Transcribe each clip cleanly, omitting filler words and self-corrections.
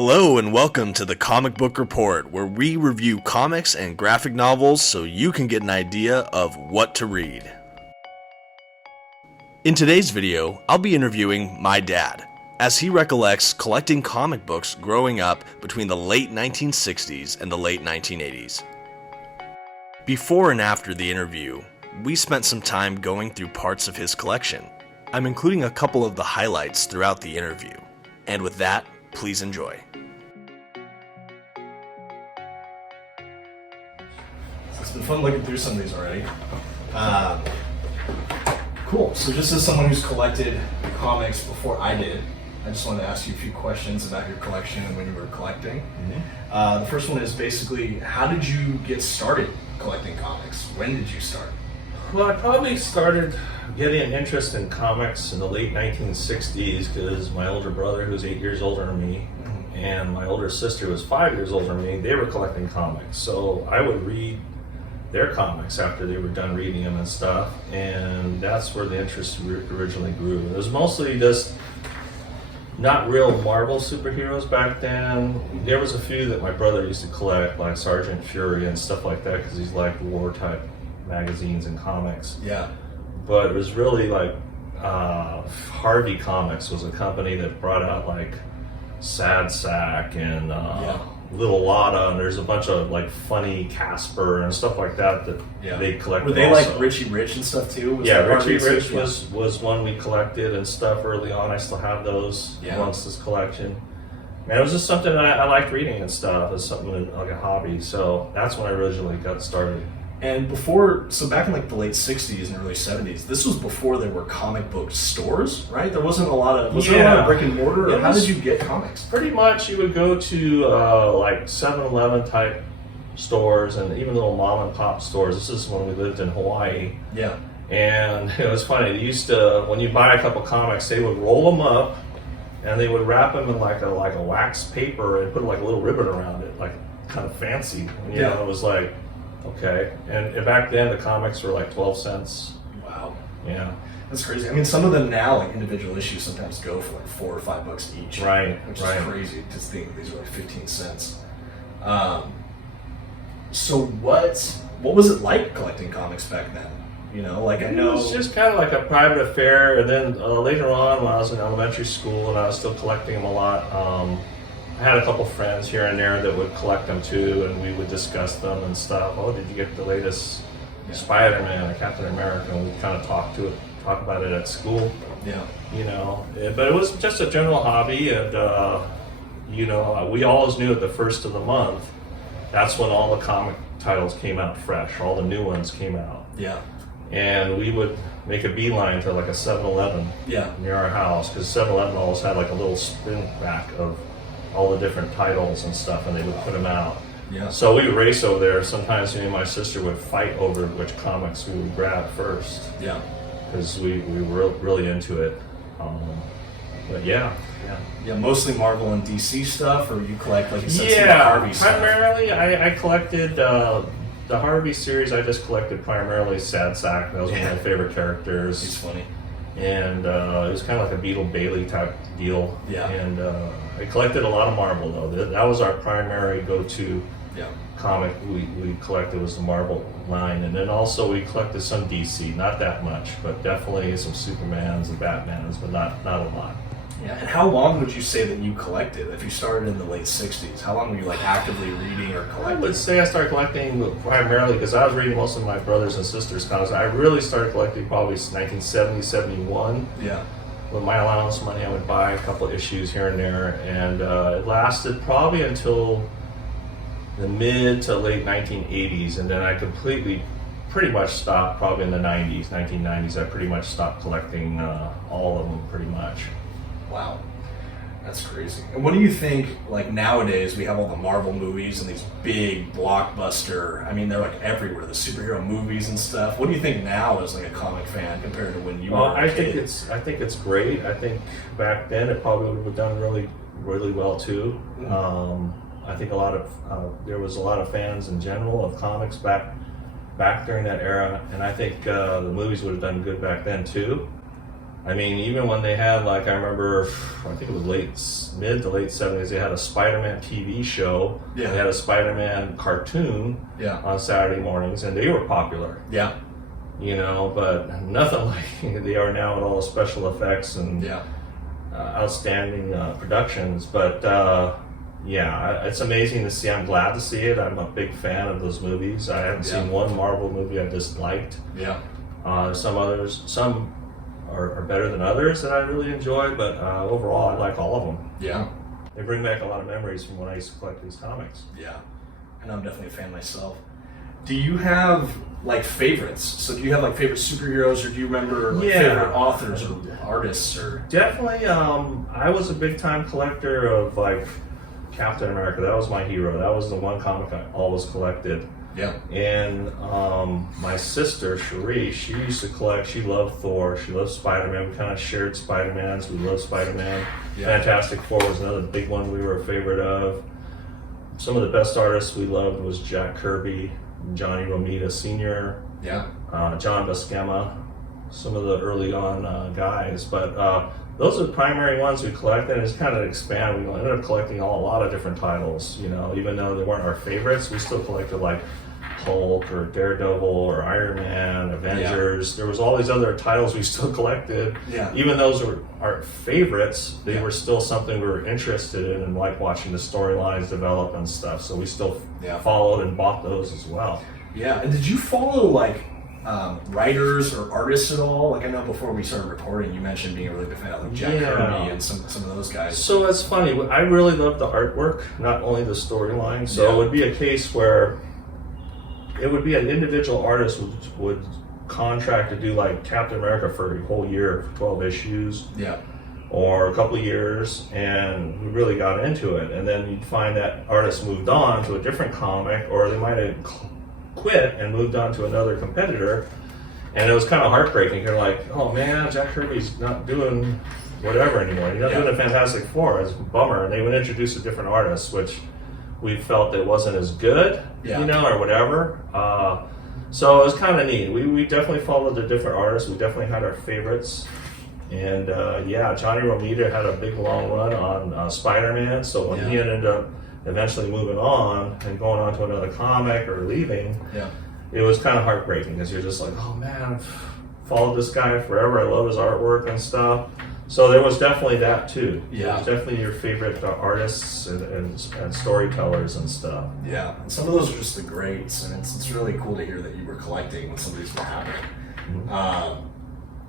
Hello and welcome to the Comic Book Report, where we review comics and graphic novels so you can get an idea of what to read. In today's video, I'll be interviewing my dad, as he recollects collecting comic books growing up between the late 1960s and the late 1980s. Before and after the interview, we spent some time going through parts of his collection. I'm including a couple of the highlights throughout the interview, and with that, please enjoy. It's been fun looking through some of these already. Cool. So just as someone who's collected comics before I did, I just wanted to ask you a few questions about your collection and when you were collecting. The first one is basically, how did you get started collecting comics? When did you start? Well, I probably started getting an interest in comics in the late 1960s because my older brother, who was 8 years older than me, and my older sister, who was 5 years older than me, they were collecting comics. So I would read their comics after they were done reading them and stuff, and that's where the interest originally grew. It was mostly just not real Marvel superheroes back then. There was a few that my brother used to collect, like Sergeant Fury and stuff like that, because he's like war type magazines and comics. Yeah. But it was really like Harvey Comics was a company that brought out like Sad Sack and Little Lotta, and there's a bunch of like funny Casper and stuff like that they collected. Were they also. like Richie Rich and stuff too? Richie Rich was one we collected and stuff early on. I still have those amongst this collection. And it was just something that I liked reading and stuff. It's something like a hobby. So that's when I originally got started. And back in like the late 60s and early 70s, this was before there were comic book stores, right? There wasn't a lot of, there a lot of brick and mortar? Or how did you get comics? Pretty much you would go to like 7-Eleven type stores and even little mom and pop stores. This is when we lived in Hawaii. Yeah. And it was funny, they used to, when you buy a couple comics, they would roll them up and they would wrap them in like a wax paper and put like a little ribbon around it, like kind of fancy. And, you know, it was like, okay. And back then the comics were like 12 cents. Wow. Yeah. That's crazy. I mean, some of them now, like individual issues, sometimes go for like $4 or $5 each. Right. Which is crazy to think these are like 15 cents. So what was it like collecting comics back then? You know, like I know... It was just kind of like a private affair, and then later on when I was in elementary school and I was still collecting them a lot, I had a couple friends here and there that would collect them too, and we would discuss them and stuff. Oh, did you get the latest Spider-Man or Captain America? And we'd kind of talk about it at school. Yeah. You know, but it was just a general hobby, and you know, we always knew at the first of the month, that's when all the comic titles came out fresh. All the new ones came out. Yeah. And we would make a beeline to like a 7-Eleven near our house, because 7-Eleven always had like a little spin rack of all the different titles and stuff, and they would put them out. Yeah. So we would race over there. Sometimes me and my sister would fight over which comics we would grab first. Yeah. Because we were really into it. But yeah. Mostly Marvel and DC stuff, or you collect, like you said, some of the Harvey stuff? Primarily I collected the Harvey series. I just collected primarily Sad Sack. That was one of my favorite characters. He's funny. And it was kind of like a Beetle Bailey type deal. Yeah. And I collected a lot of Marvel though. That was our primary go-to comic we collected, was the Marvel line. And then also we collected some DC, not that much, but definitely some Supermans and Batmans, but not a lot. Yeah. And how long would you say that you collected? If you started in the late 60s, how long were you like actively reading or collecting? I would say I started collecting primarily because I was reading most of my brothers and sisters' comics. I really started collecting probably 1970, 71. Yeah. With my allowance money, I would buy a couple issues here and there, and it lasted probably until the mid to late 1980s, and then I pretty much stopped probably in the 1990s. I pretty much stopped collecting all of them pretty much. Wow, that's crazy. And what do you think, like nowadays we have all the Marvel movies and these big blockbuster, I mean they're like everywhere, the superhero movies and stuff. What do you think now as like a comic fan compared to when you were a kid? I think it's great. I think back then it probably would have done really, really well too. I think there was a lot of fans in general of comics back during that era, and I think the movies would have done good back then too. I mean, even when they had, like, I remember, I think it was mid to late 70s, they had a Spider-Man TV show. Yeah. They had a Spider-Man cartoon on Saturday mornings, and they were popular. Yeah. You know, but nothing like they are now with all the special effects and outstanding productions. But it's amazing to see. I'm glad to see it. I'm a big fan of those movies. I haven't seen one Marvel movie I disliked. Yeah. Some are better than others that I really enjoy, but overall I like all of them. Yeah. They bring back a lot of memories from when I used to collect these comics. Yeah. And I'm definitely a fan myself. Do you have like favorites? So do you have like favorite superheroes, or do you remember like favorite authors or artists? Or definitely, I was a big time collector of like Captain America. That was my hero. That was the one comic I always collected. Yeah. And my sister Cherie, she used to collect. She loved Thor. She loved Spider-Man. We kind of shared Spider-Mans. We loved Spider-Man. Yeah. Fantastic Four was another big one we were a favorite of. Some of the best artists we loved was Jack Kirby, Johnny Romita Sr., John Buscema, some of the early on guys. But those are the primary ones we collected, and it's kind of expanded. We ended up collecting a lot of different titles, you know, even though they weren't our favorites, we still collected like Hulk or Daredevil or Iron Man, Avengers. There was all these other titles we still collected. Yeah. Even those were our favorites, they were still something we were interested in and like watching the storylines develop and stuff. So we still followed and bought those as well. Yeah. And did you follow like writers or artists at all? Like I know before we started recording, you mentioned being a really big fan of like Jack Kirby and some of those guys. So it's funny. I really love the artwork, not only the storyline. So it would be a case where it would be an individual artist would contract to do like Captain America for a whole year, 12 issues, or a couple of years, and we really got into it. And then you'd find that artist moved on to a different comic, or they might have quit and moved on to another competitor. And it was kind of heartbreaking. You're like, oh man, Jack Kirby's not doing whatever anymore. He's not doing the Fantastic Four. It's a bummer. And they would introduce a different artist, which we felt it wasn't as good, you know, or whatever. So it was kind of neat. We definitely followed the different artists. We definitely had our favorites. And Johnny Romita had a big long run on Spider-Man. So when he ended up eventually moving on and going on to another comic or leaving, it was kind of heartbreaking because you're just like, oh man, I've followed this guy forever. I love his artwork and stuff. So there was definitely that too. Yeah, it was definitely your favorite artists and storytellers and stuff. Yeah, and some of those are just the greats, and it's really cool to hear that you were collecting when some of these were happening. Mm-hmm.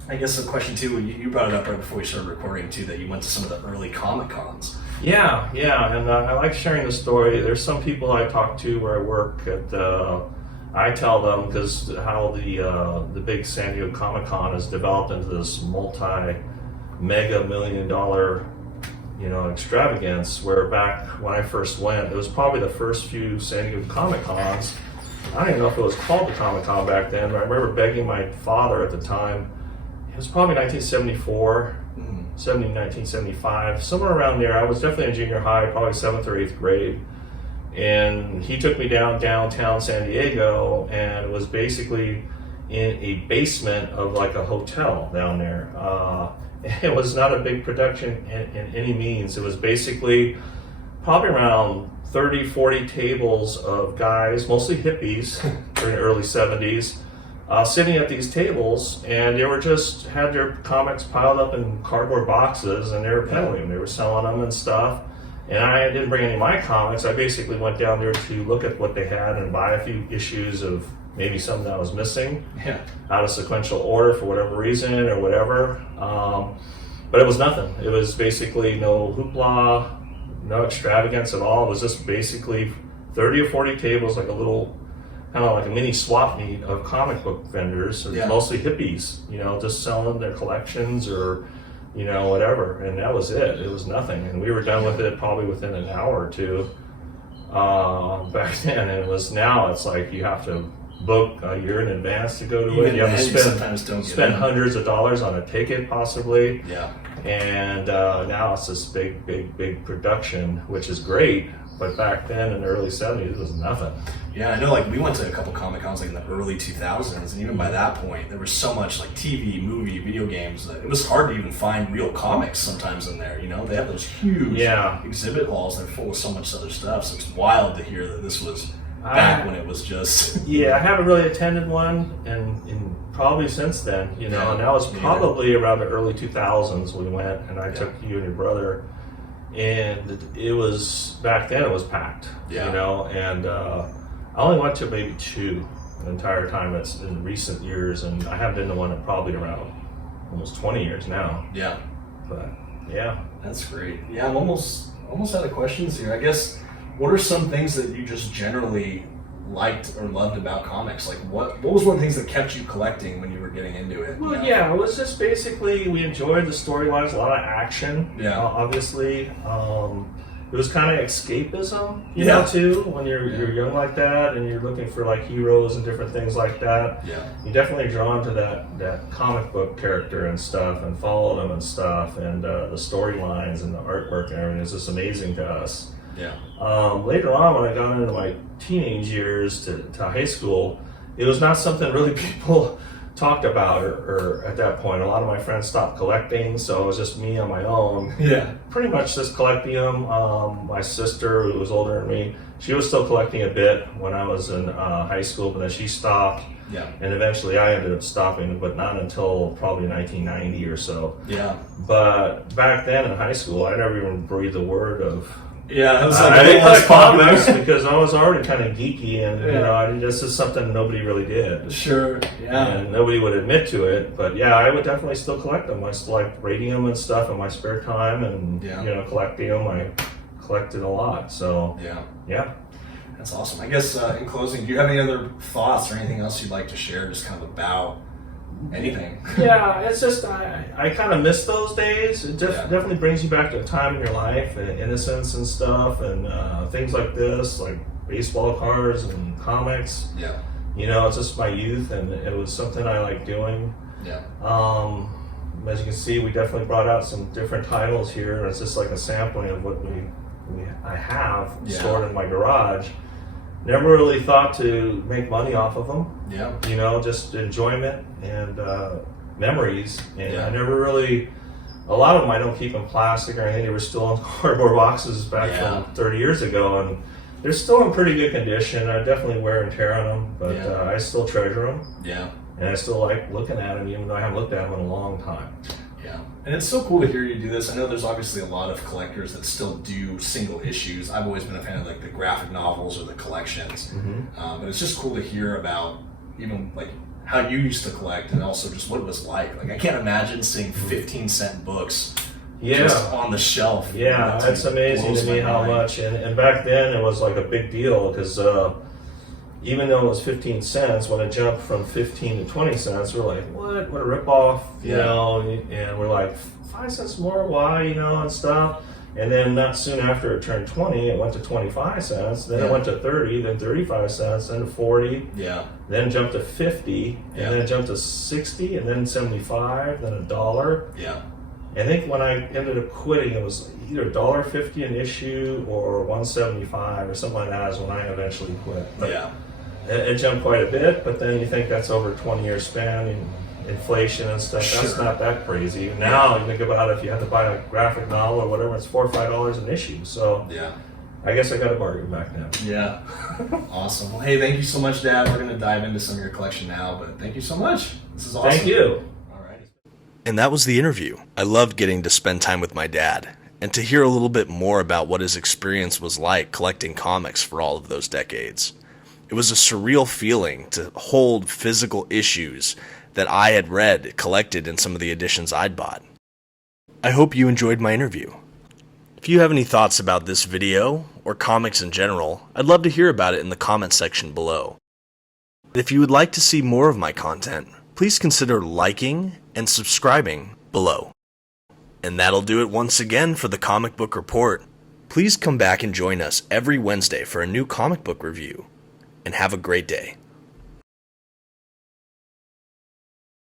I guess the question too, you brought it up right before we started recording too, that you went to some of the early Comic Cons. Yeah, and I like sharing the story. There's some people I talk to where I work at. I tell them because how the big San Diego Comic Con has developed into this mega $1 million, extravagance, where back when I first went, it was probably the first few San Diego Comic Cons. I don't even know if it was called the Comic Con back then, but I remember begging my father at the time. It was probably 1974, 1975, somewhere around there. I was definitely in junior high, probably 7th or 8th grade. And he took me downtown San Diego, and it was basically in a basement of like a hotel down there. It was not a big production in any means. It was basically probably around 30, 40 tables of guys, mostly hippies during the early 70s, sitting at these tables, and they were just had their comics piled up in cardboard boxes, and they were peddling them. They were selling them and stuff. And I didn't bring any of my comics. I basically went down there to look at what they had and buy a few issues of maybe something that was missing out of sequential order for whatever reason or whatever. But it was nothing. It was basically no hoopla, no extravagance at all. It was just basically 30 or 40 tables, like a little, kind of like a mini swap meet of comic book vendors, mostly hippies, just selling their collections or whatever, and that was it. It was nothing, and we were done with it probably within an hour or two back then. And now it's like you have to book a year in advance to go to it. You have to spend hundreds of dollars on a ticket possibly. And now it's this big production, which is great. But back then in the early 70s, it was nothing. Yeah, I know, like, we went to a couple Comic Cons like in the early 2000s, and even by that point, there was so much like TV, movie, video games that it was hard to even find real comics sometimes in there. You know, they have those huge exhibit halls that are full of so much other stuff. So it's wild to hear that this was back when it was just. Yeah, I haven't really attended one, and probably since then, you know, and that was probably around the early 2000s we went, and I took you and your brother. And it was, back then it was packed, you know, and I only went to maybe 2 the entire time. It's in recent years, and I haven't been to one in probably around almost 20 years now. Yeah. But, yeah. That's great. Yeah, I'm almost out of questions here. I guess, what are some things that you just generally liked or loved about comics? Like, what was one of the things that kept you collecting when you were getting into it? Well, it was just basically, we enjoyed the storylines, a lot of action, obviously. It was kind of escapism, you know, too, when you're young like that, and you're looking for like heroes and different things like that. Yeah. You're definitely drawn to that comic book character and stuff, and follow them and stuff, and the storylines and the artwork and everything is just amazing to us. Yeah. Later on, when I got into my teenage years to high school, it was not something really people talked about, or at that point, a lot of my friends stopped collecting, so it was just me on my own. Yeah. Pretty much just collecting them. My sister, who was older than me, she was still collecting a bit when I was in high school, but then she stopped. Yeah. And eventually I ended up stopping, but not until probably 1990 or so. Yeah. But back then in high school, I never even breathed a word of. Yeah, it was I didn't collect comics because I was already kind of geeky, and you know, this is something nobody really did. Sure, yeah. And nobody would admit to it, but yeah, I would definitely still collect them. I still liked reading them and stuff in my spare time, and you know, collecting them. I collected a lot, so yeah. That's awesome. I guess in closing, do you have any other thoughts or anything else you'd like to share, just kind of about anything? Yeah, it's just I kind of miss those days. It definitely brings you back to a time in your life, and innocence and stuff, and things like this, like baseball cards and comics. Yeah. You know, it's just my youth, and it was something I like doing. Yeah. As you can see, we definitely brought out some different titles here. It's just like a sampling of what I have stored in my garage. Never really thought to make money off of them. Yeah. You know, just enjoyment and memories. And I never really, a lot of them I don't keep in plastic or anything. They were still in cardboard boxes back from 30 years ago. And they're still in pretty good condition. I definitely wear and tear on them, but I still treasure them. Yeah. And I still like looking at them, even though I haven't looked at them in a long time. Yeah, and it's so cool to hear you do this. I know there's obviously a lot of collectors that still do single issues. I've always been a fan of like the graphic novels or the collections, but it's just cool to hear about even like how you used to collect, and also just what it was like. Like, I can't imagine seeing 15-cent books just on the shelf. Yeah, that's amazing to me how much. And back then it was like a big deal, because even though it was 15 cents, when it jumped from 15 to 20 cents, we're like, what a ripoff, you know, and we're like, 5 cents more, why, you know, and stuff. And then not soon after it turned 20, it went to 25 cents, then it went to 30, then 35 cents, then to 40, then jumped to 50, and then jumped to 60, and then 75, then $1. Yeah. I think when I ended up quitting, it was either $1.50 an issue or $1.75 or something like that is when I eventually quit. But it jumped quite a bit, but then you think that's over a 20-year span, and inflation and stuff. That's not that crazy. Now you think about it, if you have to buy a graphic novel or whatever, it's $4 or $5 an issue. So I guess I got a bargain back then. Yeah. Awesome. Well, hey, thank you so much, Dad. We're going to dive into some of your collection now, but thank you so much. This is awesome. Thank you. And that was the interview. I loved getting to spend time with my dad and to hear a little bit more about what his experience was like collecting comics for all of those decades. It was a surreal feeling to hold physical issues that I had read collected in some of the editions I'd bought. I hope you enjoyed my interview. If you have any thoughts about this video or comics in general, I'd love to hear about it in the comment section below. If you would like to see more of my content, please consider liking and subscribing below. And that'll do it once again for the Comic Book Report. Please come back and join us every Wednesday for a new comic book review. And have a great day.